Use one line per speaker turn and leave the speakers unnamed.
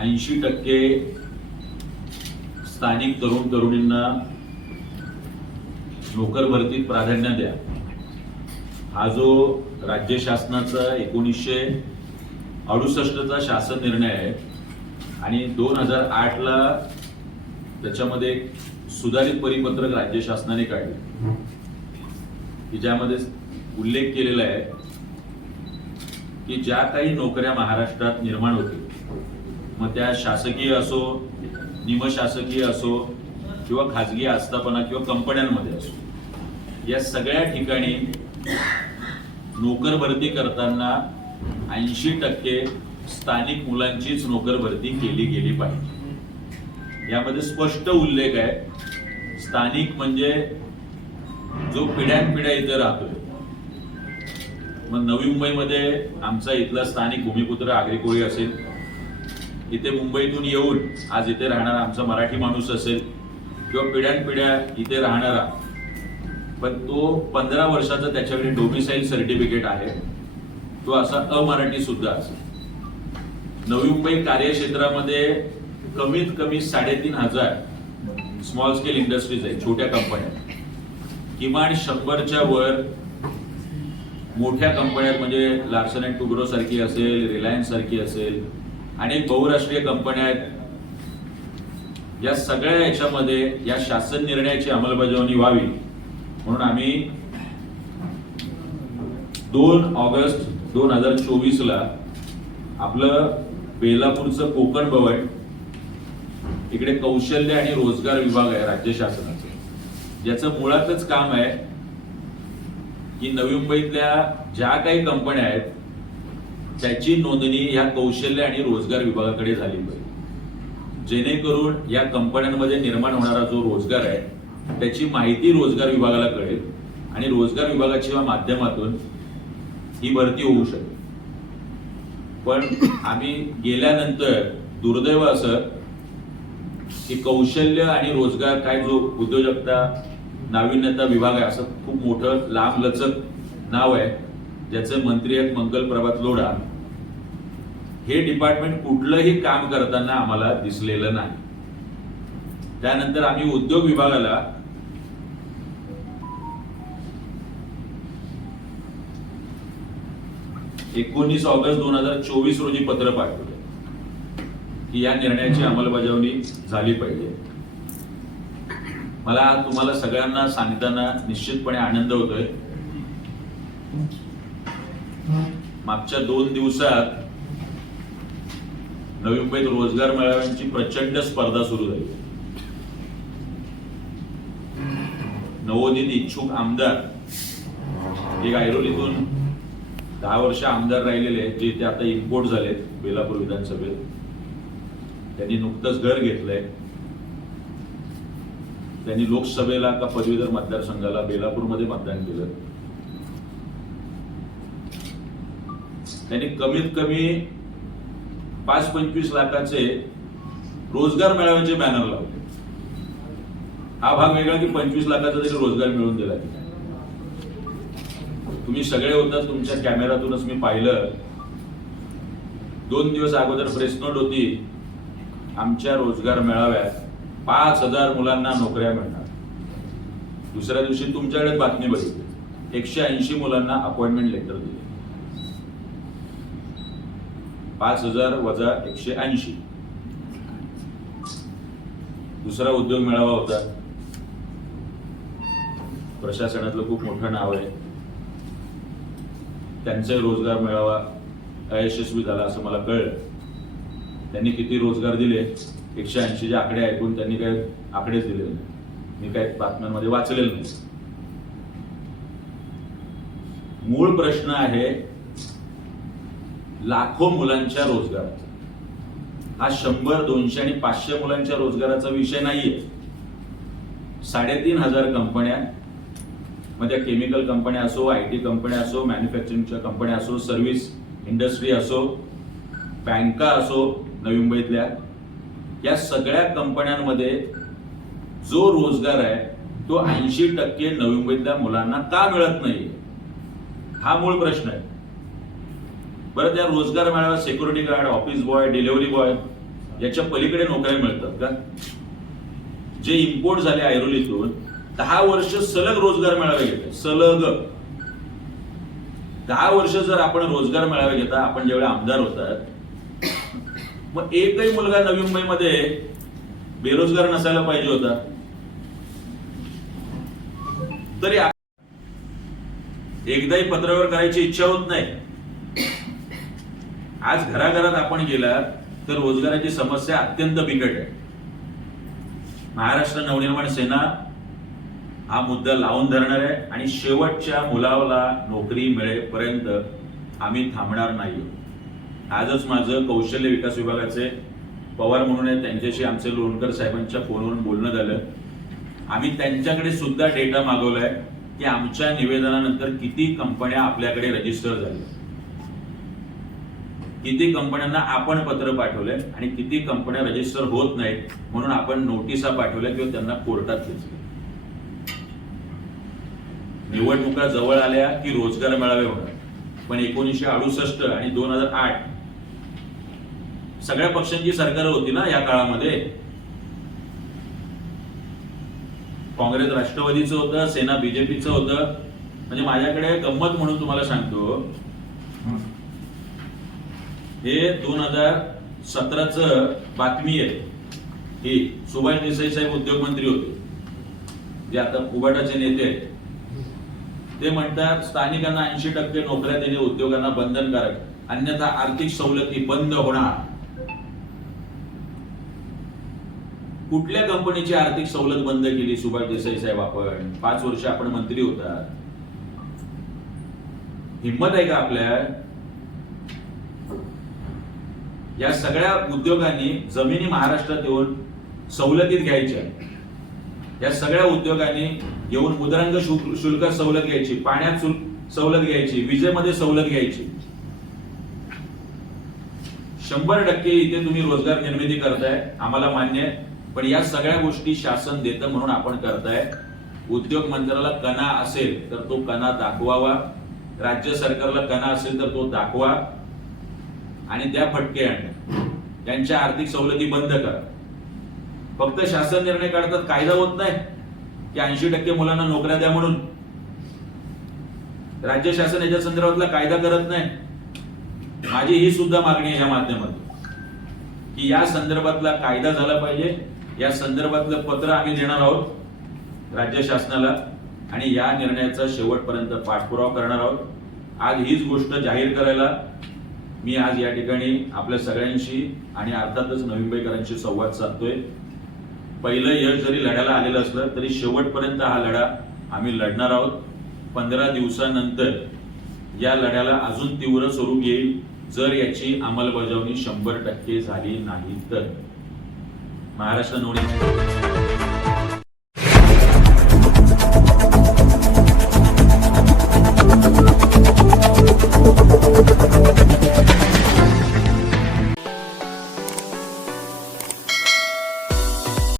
ऐंशी टक्के स्थानिक तरुण तरुणींना नोकर भरतीत प्राधान्य द्या. हा जो राज्य शासनाचा एकोणीसशे अडुसष्टचा शासन निर्णय आहे आणि दोन हजार आठला त्याच्यामध्ये एक सुधारित परिपत्रक राज्य शासनाने काढले. की ज्यामध्ये उल्लेख केलेला आहे की ज्या काही नोकऱ्या महाराष्ट्रात निर्माण होतील मग त्या शासकीय असो निमशासकीय असो किंवा खाजगी आस्थापना किंवा कंपन्यांमध्ये असो या सगळ्या ठिकाणी नोकर भरती करताना ऐंशी टक्के स्थानिक मुलांचीच नोकर भरती केली गेली पाहिजे. यामध्ये स्पष्ट उल्लेख आहे. स्थानिक म्हणजे जो पिढ्यानपिढ्या इथे राहतोय. मग नवी मुंबईमध्ये आमचा इथला स्थानिक भूमिपुत्र आगरी कोळी असेल इथे मुंबईतून येऊन आज इथे राहणारा आमचा मराठी माणूस असेल किंवा पिढ्यानपिढ्या इथे राहणारा पण तो पंधरा वर्षाचा त्याच्याकडे डोमिसाईल सर्टिफिकेट आहे. तो असा अमराठी सुद्धा असेल. नवी मुंबई कार्यक्षेत्रामध्ये कमीत कमी साडेतीन हजार स्मॉल स्केल इंडस्ट्रीज आहेत छोट्या कंपन्या किमान शंभरच्या वर मोठ्या कंपन्या म्हणजे लार्सन अँड टुब्रो सारखी असेल रिलायन्स सारखी असेल अनेक बहुराष्ट्रीय कंपन्या आहेत. या सगळ्या याच्यामध्ये या शासन निर्णयाची अंमलबजावणी व्हावी. म्हणून आम्ही दोन ऑगस्ट दोन हजार चोवीस ला आपलं बेलापूरचं कोकण भवन इकडे कौशल्य आणि रोजगार विभाग आहे राज्य शासनाचे. ज्याचं मुळातच काम आहे की नवी मुंबईतल्या ज्या काही कंपन्या आहेत त्याची नोंदणी या कौशल्य आणि रोजगार विभागाकडे झाली पाहिजे. जेणेकरून या कंपन्यांमध्ये निर्माण होणारा जो रोजगार आहे त्याची माहिती रोजगार विभागाला कळेल आणि रोजगार विभागाच्या माध्यमातून ही भरती होऊ शकेल पण आम्ही गेल्यानंतर दुर्दैव असं की कौशल्य आणि रोजगार काय जो उद्योजकता नाविन्यता विभाग आहे असं खूप मोठं लांब लचक नाव आहे ज्याचे मंत्री आहेत मंगल प्रभात लोढा. हे डिपार्टमेंट कुठलंही काम करताना आम्हाला दिसलेलं नाही. त्यानंतर आम्ही उद्योग विभागाला एकोणीस ऑगस्ट दोन हजार चोवीस रोजी पत्र पाठवले की या निर्णयाची अंमलबजावणी झाली पाहिजे. मला तुम्हाला सगळ्यांना सांगताना निश्चितपणे आनंद होतोय. मागच्या दोन दिवसात नवी मुंबईत रोजगार मेळाव्यांची प्रचंड स्पर्धा सुरू झाली. नवोदित इच्छुक आमदार एक ऐरोलीतून दहा वर्ष आमदार राहिलेले जे ते आता इम्पोर्ट झालेत बेलापूर विधानसभेत. त्यांनी नुकतंच घर घेतलंय. त्यांनी लोकसभेला का पदवीधर मतदारसंघाला बेलापूरमध्ये मतदान केलं. त्यांनी कमीत कमी पाच पंचवीस लाखाचे रोजगार मेळाव्याचे बॅनर लावले. हा भाग वेगळा की पंचवीस लाखाचा तरी रोजगार मिळवून दिला. तुम्ही सगळे होता तुमच्या कॅमेरातूनच मी पाहिलं. दोन दिवस अगोदर प्रेस नोट होती आमच्या रोजगार मेळाव्यात पाच हजार मुलांना नोकऱ्या मिळणार. दुसऱ्या दिवशी तुमच्याकडे बातमी बघितली. एकशे ऐंशी मुलांना अपॉइंटमेंट लेटर दिले. पाच हजार वजा एकशे ऐंशी. दुसरा उद्योग मेळावा होता. प्रशासनातलं खूप मोठं नाव आहे. त्यांचा रोजगार मेळावा अयशस्वी झाला असं मला कळलं. त्यांनी किती रोजगार दिले? एकशे ऐंशीचे आकडे ऐकून त्यांनी काय आकडेच दिले नाही. मी काय बातम्यांमध्ये वाचलेलं नाही. मूळ प्रश्न आहे लाखो मुलांच्या रोजगार हा शंभर दोनशे आणि पाचशे मुलांच्या रोजगाराचा विषय नाहीये. साडेतीन हजार कंपन्या मग त्या केमिकल कंपन्या असो आय टी कंपन्या असो मॅन्युफॅक्चरिंगच्या कंपन्या असो सर्व्हिस इंडस्ट्री असो बँका असो नवी मुंबईतल्या या सगळ्या कंपन्यांमध्ये जो रोजगार आहे तो ऐंशी टक्के नवी मुंबईतल्या मुलांना का मिळत नाही हा मूळ प्रश्न आहे. बरं त्या रोजगार मेळाव्यात security guard office boy delivery boy याच्या पलीकडे नोकऱ्या मिळतात का? जे इम्पोर्ट झाले ऐरोलीतून दहा वर्ष सलग रोजगार मेळावे घेतले सलग. दहा वर्ष जर आपण रोजगार मेळावे घेता आपण ज्यावेळी आमदार होतात मग एकही मुलगा नवी मुंबईमध्ये बेरोजगार नसायला पाहिजे होता. तरी एकदाही पत्रावर करायची इच्छा होत नाही. आज घराघरात आपण गेलात तर रोजगाराची समस्या अत्यंत बिकट आहे. महाराष्ट्र नवनिर्माण सेना हा मुद्दा लावून धरणार आहे आणि शेवटच्या मुलाला नोकरी मिळेपर्यंत आम्ही थांबणार नाही आजच माझं कौशल्य विकास विभागाचे पवार म्हणून आहे त्यांच्याशी आमचे लोणकर साहेबांच्या फोनवरून बोलणं झालं. आम्ही त्यांच्याकडे सुद्धा डेटा मागवलाय की आमच्या निवेदनानंतर किती कंपन्या आपल्याकडे रजिस्टर झाल्या. किती कंपन्यांना आपण पत्र पाठवलंय आणि किती कंपन्या रजिस्टर होत नाहीत म्हणून आपण नोटिसा पाठवल्या किंवा त्यांना कोर्टात खेचले निवडणुका जवळ आल्या की रोजगार मेळावे होणार. पण एकोणीसशे अडुसष्ट आणि दोन हजार आठ सगळ्या पक्षांची सरकार होती ना या काळामध्ये? काँग्रेस राष्ट्रवादीचं होतं सेना बीजेपीचं होतं. म्हणजे माझ्याकडे गंमत म्हणून तुम्हाला सांगतो. हे दोन हजार सतराच बातमी आहे. ही सुभाष देसाई साहेब उद्योग मंत्री होते. जे आता उबाटाचे नेते आहेत. ते म्हणतात स्थानिकांना ऐंशी टक्के नोकऱ्या देणे उद्योगांना बंधनकारक अन्यथा आर्थिक सवलती बंद होणार. कुठल्या कंपनीची आर्थिक सवलत बंद केली सुभाष देसाई साहेब आपण? पाच वर्ष आपण मंत्री होता हिंमत आहे का आपल्या? या सगळ्या उद्योगांनी जमिनी महाराष्ट्रात येऊन सवलतीत घ्यायच्या. या सगळ्या उद्योगांनी येऊन मुद्रांक शुल्क सवलत घ्यायची पाण्यात सवलत घ्यायची विजेमध्ये सवलत घ्यायची. शंभर टक्के इथे तुम्ही रोजगार निर्मिती करताय आम्हाला मान्य आहे. पण या सगळ्या गोष्टी शासन देतं म्हणून आपण करताय. उद्योग मंत्र्याला कणा असेल तर तो कणा दाखवावा. राज्य सरकारला कणा असेल तर तो दाखवा. आणि त्या फटके आणणे त्यांच्या आर्थिक सवलती बंद करा. फक्त शासन निर्णय काढतात कायदा होत नाही. की ऐंशी टक्के मुलांना नोकऱ्या द्या म्हणून. राज्य शासन याच्या संदर्भातला कायदा करत नाही. माझी ही सुद्धा मागणी आहे या माध्यमातून. की या संदर्भातला कायदा झाला पाहिजे. या संदर्भातलं पत्र आम्ही देणार आहोत राज्य शासनाला आणि या निर्णयाचा शेवटपर्यंत पाठपुरावा करणार आहोत. आज हीच गोष्ट जाहीर करायला मी आज या ठिकाणी आपल्या सगळ्यांशी आणि अर्थातच नवी मुंबईकरांशी संवाद साधतोय. पहिलं यश जरी लढ्याला आलेलं असलं तरी शेवटपर्यंत हा लढा आम्ही लढणार आहोत. पंधरा दिवसानंतर या लढ्याला अजून तीव्र स्वरूप येईल जर याची अंमलबजावणी शंभर टक्के झाली नाही तर. महाराष्ट्र नोडी.